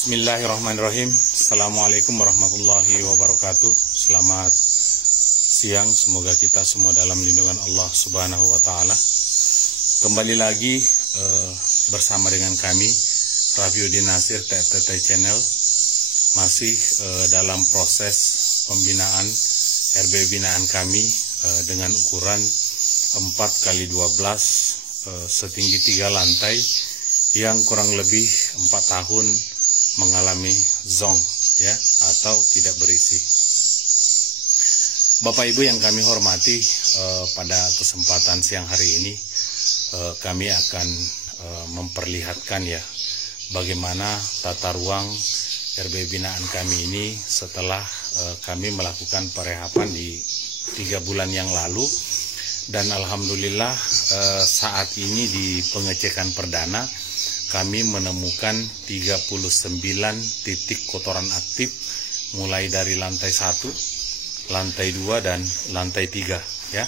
Bismillahirrahmanirrahim. Assalamualaikum warahmatullahi wabarakatuh. Selamat siang. Semoga kita semua dalam lindungan Allah Subhanahu wa Ta'ala. Kembali lagi bersama dengan kami Rafiuddin Nasir TTT Channel. Masih dalam proses pembinaan RB binaan kami dengan ukuran 4x12 setinggi 3 lantai yang kurang lebih 4 tahun mengalami zong ya atau tidak berisi. Bapak Ibu yang kami hormati, pada kesempatan siang hari ini kami akan memperlihatkan ya bagaimana tata ruang RB binaan kami ini setelah kami melakukan perehapan di 3 bulan yang lalu, dan alhamdulillah saat ini di pengecekan perdana kami menemukan 39 titik kotoran aktif mulai dari lantai 1, lantai 2 dan lantai 3 ya.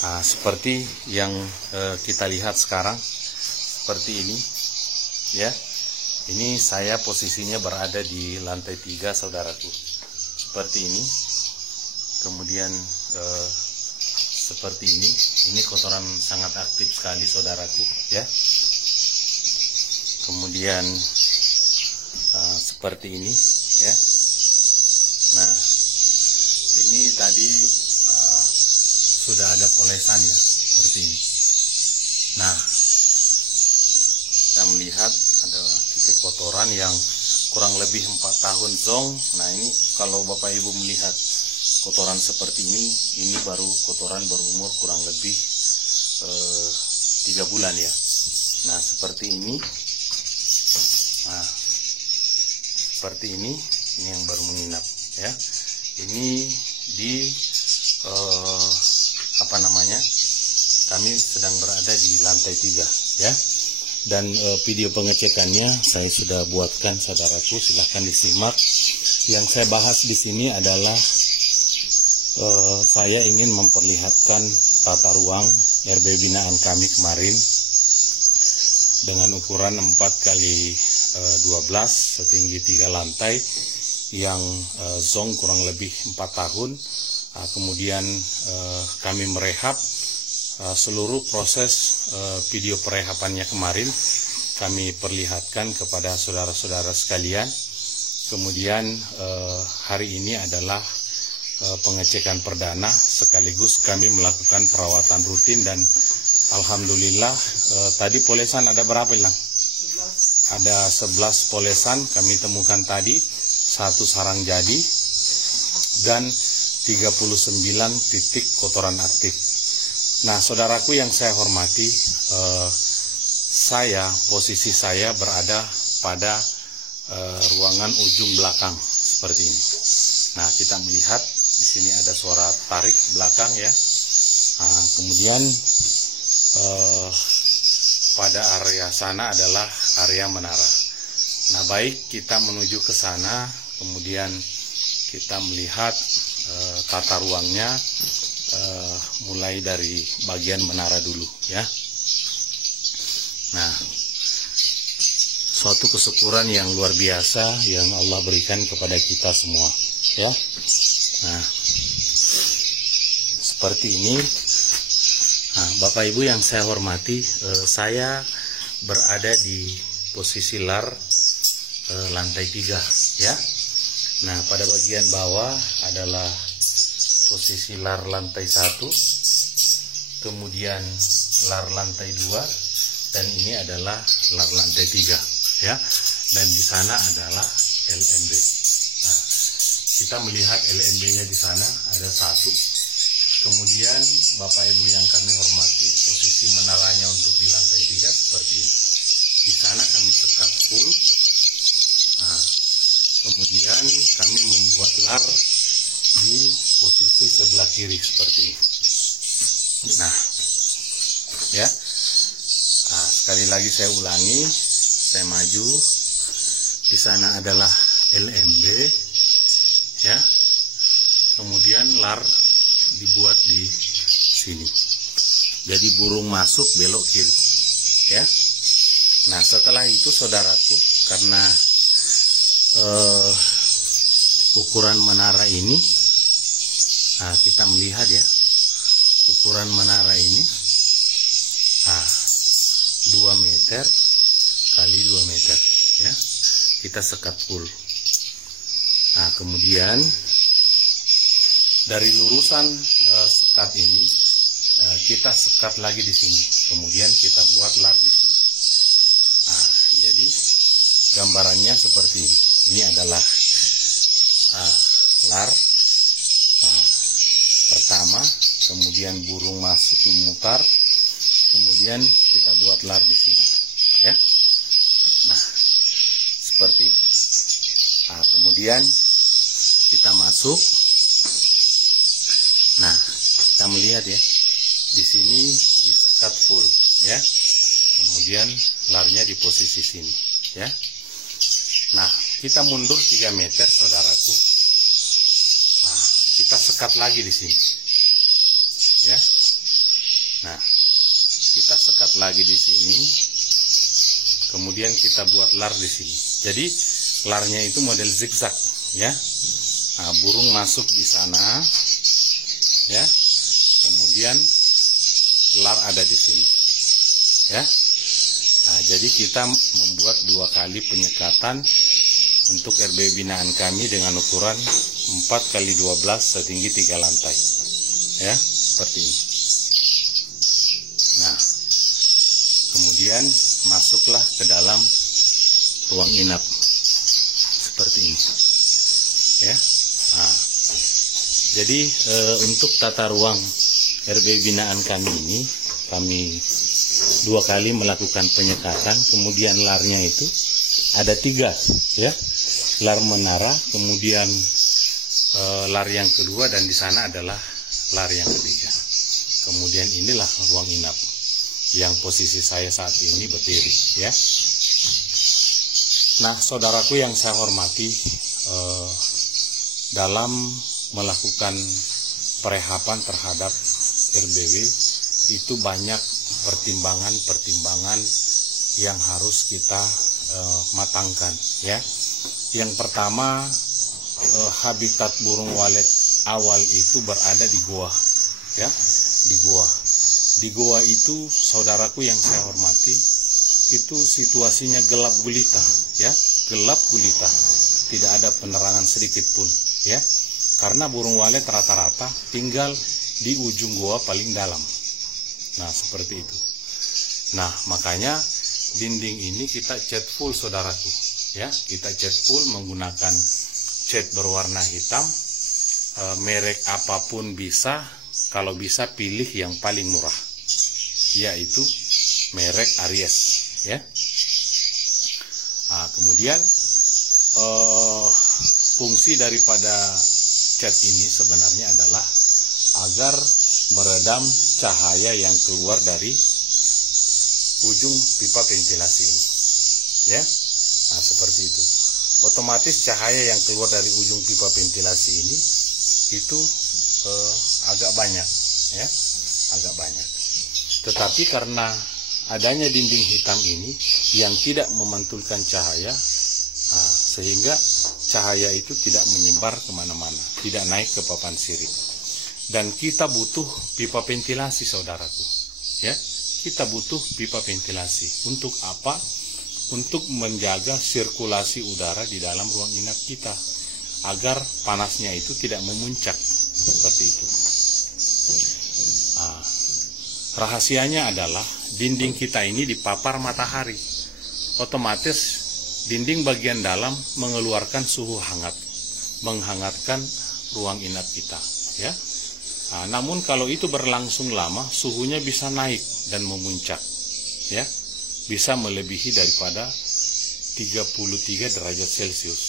Nah, seperti yang kita lihat sekarang seperti ini ya. Ini saya posisinya berada di lantai 3 saudaraku. Seperti ini. Kemudian seperti ini. Ini kotoran sangat aktif sekali saudaraku ya. Kemudian seperti ini ya. Nah, ini tadi sudah ada polesan ya seperti ini. Nah, kita melihat ada titik kotoran yang kurang lebih 4 tahun zong. Nah, ini kalau Bapak Ibu melihat kotoran seperti ini baru kotoran berumur kurang lebih 3 bulan ya. Nah, seperti ini. Nah, seperti ini yang baru menginap ya. Ini di kami sedang berada di lantai 3 ya. Dan video pengecekannya saya sudah buatkan saudaraku, silahkan disimak. Yang saya bahas di sini adalah saya ingin memperlihatkan tata ruang RB binaan kami kemarin dengan ukuran 4x12 setinggi 3 lantai yang zong kurang lebih 4 tahun. Kemudian kami merehab seluruh proses video perehapannya kemarin kami perlihatkan kepada saudara-saudara sekalian. Kemudian hari ini adalah pengecekan perdana sekaligus kami melakukan perawatan rutin, dan alhamdulillah tadi polesan ada berapa Lang? Ada 11 polesan kami temukan tadi, 1 sarang jadi dan 39 titik kotoran aktif. Nah, saudaraku yang saya hormati, posisi saya berada pada ruangan ujung belakang seperti ini. Nah, kita melihat di sini ada suara tarik belakang ya. Nah, kemudian pada area sana adalah area menara. Nah, baik, kita menuju ke sana, kemudian kita melihat tata ruangnya mulai dari bagian menara dulu ya. Nah, suatu kesyukuran yang luar biasa yang Allah berikan kepada kita semua ya. Nah, seperti ini. Nah, Bapak Ibu yang saya hormati, saya berada di posisi lar lantai 3 ya. Nah, pada bagian bawah adalah posisi lar lantai 1, kemudian lar lantai 2, dan ini adalah lar lantai 3 ya. Dan di sana adalah LMB. Nah, kita melihat LMB-nya di sana ada 1. Kemudian Bapak Ibu yang kami hormati, posisi menaranya untuk di lantai 3 seperti ini. Di sana kami tekan full. Nah, kemudian kami membuat lar di posisi sebelah kiri seperti ini. Nah, ya. Nah, sekali lagi saya ulangi, saya maju. Di sana adalah LMB, ya. Kemudian lar dibuat di sini. Jadi burung masuk belok kiri, ya. Nah, setelah itu saudaraku, karena ukuran menara ini. Nah, kita melihat ya, ukuran menara ini 2 meter kali 2 meter ya. Kita sekat full. Nah, kemudian dari lurusan sekat ini kita sekat lagi di sini. Kemudian kita buat lar di sini. Nah, jadi gambarannya seperti ini. Ini adalah lar pertama, kemudian burung masuk memutar, kemudian kita buat lar di sini ya. Nah, seperti ini. Nah, kemudian kita masuk. Nah, kita melihat ya, di sini disekat full ya. Kemudian larnya di posisi sini ya. Nah, kita mundur 3 meter saudaraku. Nah, kita sekat lagi di sini ya. Nah, kita sekat lagi di sini. Kemudian kita buat lar di sini. Jadi larnya itu model zigzag ya. Nah, burung masuk di sana ya. Kemudian lar ada di sini ya. Nah, jadi kita membuat 2 kali penyekatan untuk RB binaan kami dengan ukuran 4 kali 12 setinggi 3 lantai ya, seperti ini. Nah, kemudian masuklah ke dalam ruang inap seperti ini ya. Nah, jadi untuk tata ruang RB binaan kami ini, kami 2 kali melakukan penyekatan. Kemudian larnya itu ada 3 ya, lar menara, kemudian lar yang kedua, dan di sana adalah lar yang ketiga. Kemudian inilah ruang inap yang posisi saya saat ini berdiri ya. Nah, saudaraku yang saya hormati, dalam melakukan perehapan terhadap RBW itu banyak pertimbangan-pertimbangan yang harus kita matangkan ya. Yang pertama, habitat burung walet awal itu berada di goa ya, di goa. Di goa itu, saudaraku yang saya hormati, itu situasinya gelap gulita ya, gelap gulita, tidak ada penerangan sedikit pun ya, karena burung walet rata-rata tinggal di ujung goa paling dalam. Nah, seperti itu. Nah, makanya dinding ini kita cat full saudaraku ya, kita cat full menggunakan cat berwarna hitam, merek apapun bisa, kalau bisa pilih yang paling murah, yaitu merek Aries ya. Nah, kemudian fungsi daripada cat ini sebenarnya adalah agar meredam cahaya yang keluar dari ujung pipa ventilasi ini ya. Nah, seperti itu. Otomatis cahaya yang keluar dari ujung pipa ventilasi ini itu agak banyak ya, agak banyak. Tetapi karena adanya dinding hitam ini yang tidak memantulkan cahaya, sehingga cahaya itu tidak menyebar kemana-mana, tidak naik ke papan sirip. Dan kita butuh pipa ventilasi saudaraku ya, kita butuh pipa ventilasi. Untuk apa? Untuk menjaga sirkulasi udara di dalam ruang inap kita, agar panasnya itu tidak memuncak seperti itu. Rahasianya adalah dinding kita ini dipapar matahari, otomatis dinding bagian dalam mengeluarkan suhu hangat, menghangatkan ruang inap kita ya. Namun kalau itu berlangsung lama, suhunya bisa naik dan memuncak ya, bisa melebihi daripada 33 derajat Celcius.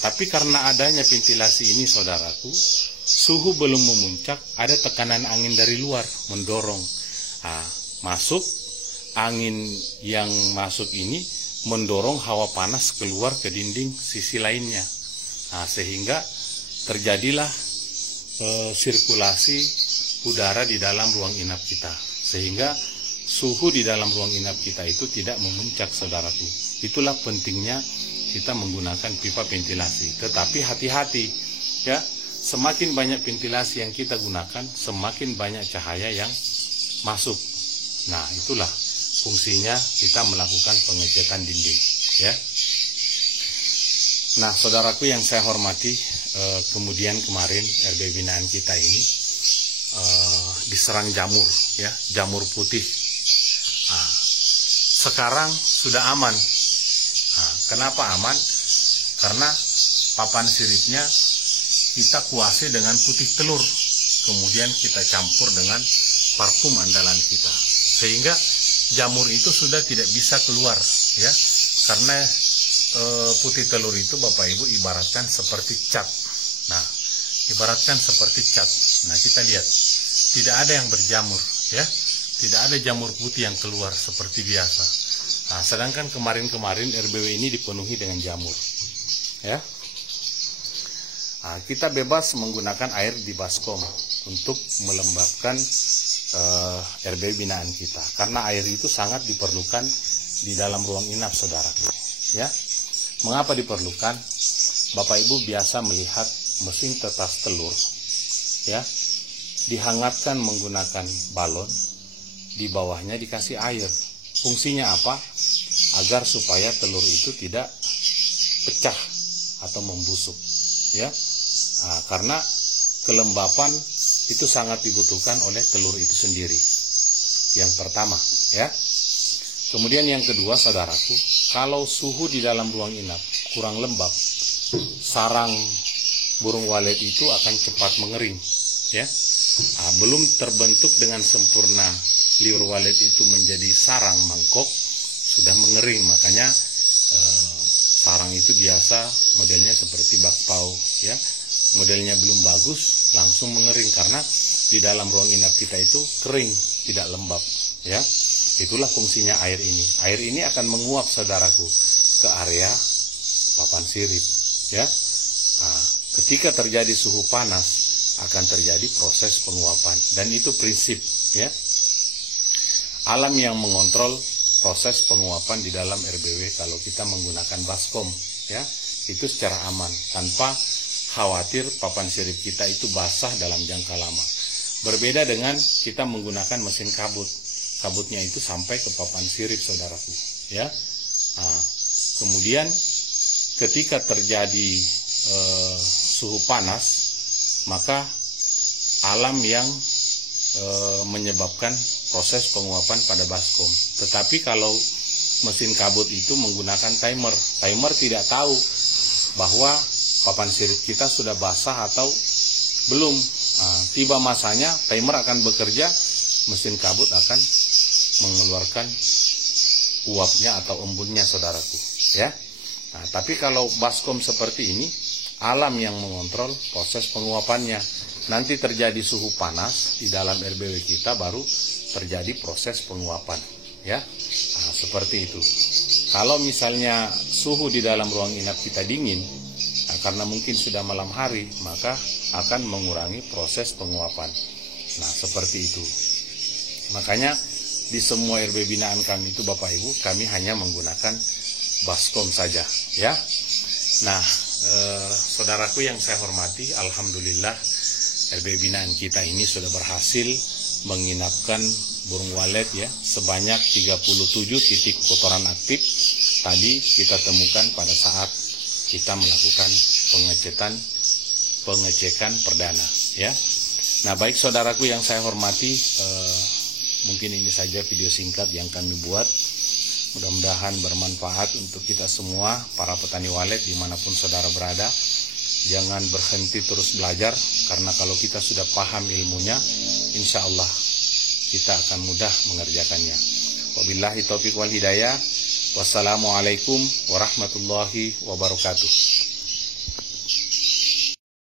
Tapi karena adanya ventilasi ini saudaraku, suhu belum memuncak, ada tekanan angin dari luar mendorong masuk. Angin yang masuk ini mendorong hawa panas keluar ke dinding sisi lainnya, sehingga terjadilah sirkulasi udara di dalam ruang inap kita, sehingga suhu di dalam ruang inap kita itu tidak memuncak saudaraku. Itulah pentingnya kita menggunakan pipa ventilasi. Tetapi hati-hati ya, semakin banyak ventilasi yang kita gunakan, semakin banyak cahaya yang masuk. Nah, itulah fungsinya kita melakukan pengecekan dinding ya. Nah, saudaraku yang saya hormati, kemudian kemarin RB binaan kita ini diserang jamur ya, jamur putih. Nah, sekarang sudah aman. Nah, kenapa aman? Karena papan siripnya kita kuasai dengan putih telur, kemudian kita campur dengan parfum andalan kita, sehingga jamur itu sudah tidak bisa keluar ya, karena putih telur itu Bapak Ibu ibaratkan seperti cat. Nah, ibaratkan seperti cat. Nah, kita lihat tidak ada yang berjamur ya, tidak ada jamur putih yang keluar seperti biasa. Nah, sedangkan kemarin-kemarin RBW ini dipenuhi dengan jamur ya. Nah, kita bebas menggunakan air di baskom untuk melembabkan RBW binaan kita, karena air itu sangat diperlukan di dalam ruang inap saudaraku ya. Mengapa diperlukan? Bapak Ibu biasa melihat mesin tetas telur ya, dihangatkan menggunakan balon, di bawahnya dikasih air. Fungsinya apa? Agar supaya telur itu tidak pecah atau membusuk ya. Nah, karena kelembapan itu sangat dibutuhkan oleh telur itu sendiri. Yang pertama ya. Kemudian yang kedua saudaraku, kalau suhu di dalam ruang inap kurang lembab, sarang burung walet itu akan cepat mengering ya. Nah, belum terbentuk dengan sempurna liur walet itu menjadi sarang mangkok, sudah mengering. Makanya sarang itu biasa modelnya seperti bakpao ya, modelnya belum bagus langsung mengering, karena di dalam ruang inap kita itu kering, tidak lembab ya. Itulah fungsinya air ini. Air ini akan menguap saudaraku ke area papan sirip ya. Nah, ketika terjadi suhu panas akan terjadi proses penguapan, dan itu prinsip ya. Alam yang mengontrol proses penguapan di dalam RBW kalau kita menggunakan baskom ya, itu secara aman tanpa khawatir papan sirip kita itu basah dalam jangka lama. Berbeda dengan kita menggunakan mesin kabut. Kabutnya itu sampai ke papan sirip saudaraku ya. Nah, kemudian ketika terjadi suhu panas, maka alam yang menyebabkan proses penguapan pada baskom. Tetapi kalau mesin kabut itu menggunakan timer, timer tidak tahu bahwa papan sirip kita sudah basah atau belum. Nah, tiba masanya timer akan bekerja, mesin kabut akan mengeluarkan uapnya atau embunnya saudaraku ya. Nah, tapi kalau baskom seperti ini, alam yang mengontrol proses penguapannya. Nanti terjadi suhu panas di dalam RBW kita, baru terjadi proses penguapan ya. Nah, seperti itu. Kalau misalnya suhu di dalam ruang inap kita dingin, nah, karena mungkin sudah malam hari, maka akan mengurangi proses penguapan. Nah, seperti itu. Makanya di semua RB binaan kami itu Bapak Ibu, kami hanya menggunakan baskom saja ya. Nah, saudaraku yang saya hormati, alhamdulillah RB binaan kita ini sudah berhasil menginapkan burung walet ya, sebanyak 37 titik kotoran aktif tadi kita temukan pada saat kita melakukan pengecekan perdana ya. Nah, baik saudaraku yang saya hormati, mungkin ini saja video singkat yang kami buat. Mudah-mudahan bermanfaat untuk kita semua, para petani walet dimanapun saudara berada. Jangan berhenti terus belajar, karena kalau kita sudah paham ilmunya, insya Allah kita akan mudah mengerjakannya. Wabillahi taufiq wal hidayah. Wassalamualaikum warahmatullahi wabarakatuh.